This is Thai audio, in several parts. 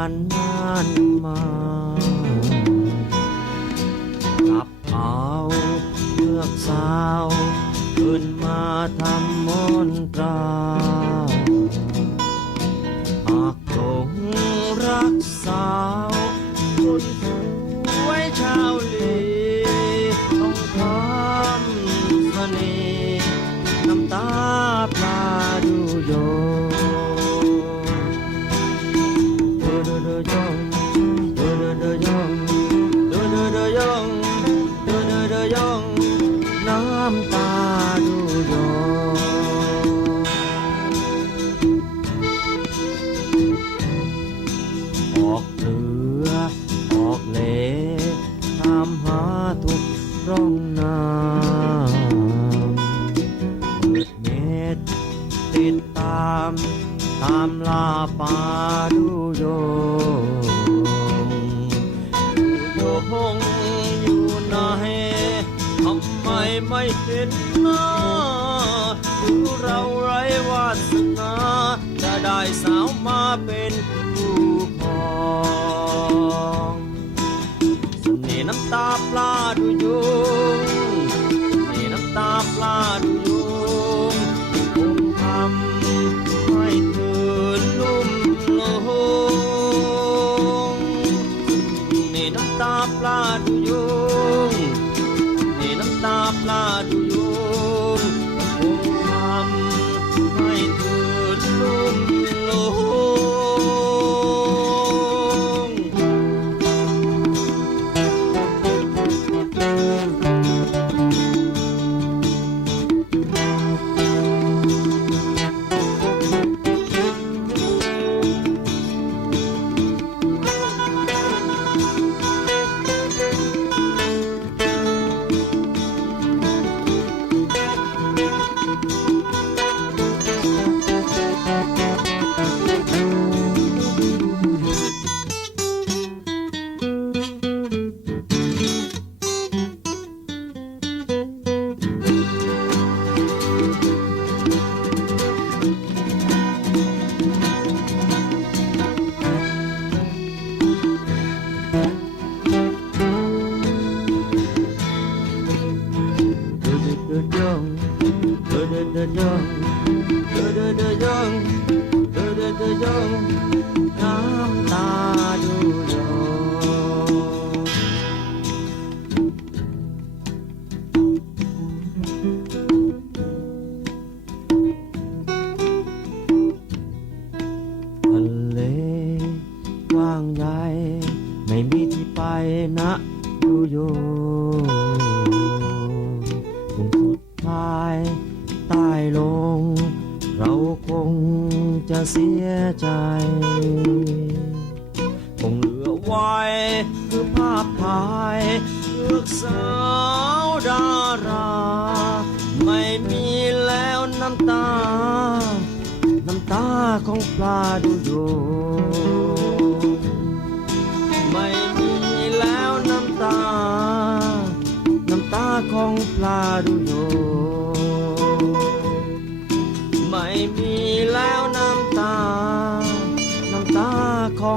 าณนานมากับเอาเลือกสาว ขึ้นมาทำมนตราหากหลงรักสาวคนสวยชาวลีต้องทำเสน่ห์ ติดตาม ตามลาปาดูโยงโยงอยู่ไหนทำไมไม่เห็นหน้าดูเราไร้วาสนาจะได้สาวมาเป็นคู่ครองเสน่ห์น้ำตาปลาดูโย ดู เสียใจ คงเหลือไว้คือภาพถ่ายเลือกสาวดารา ไม่มีแล้วน้ำตา น้ำตาของปลาดูโยไม่มีแล้วน้ำตา น้ำตาของปลาดูโย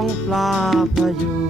องปลาพะยู